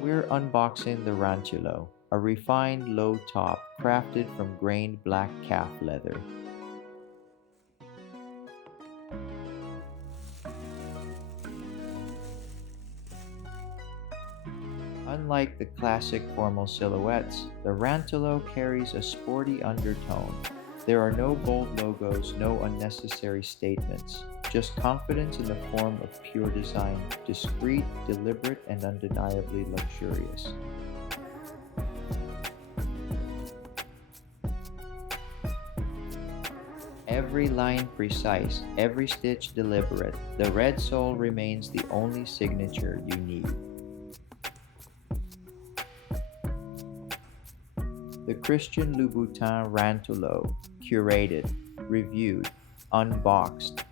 We're unboxing the Rantulow, a refined low top crafted from grained black calf leather. Unlike the classic formal silhouettes, the Rantulow carries a sporty undertone. There are no bold logos, no unnecessary statements, just confidence in the form of pure design, discreet, deliberate, and undeniably luxurious. Every line precise, every stitch deliberate, the red sole remains the only signature you need. The Christian Louboutin Rantulow, curated, reviewed, unboxed,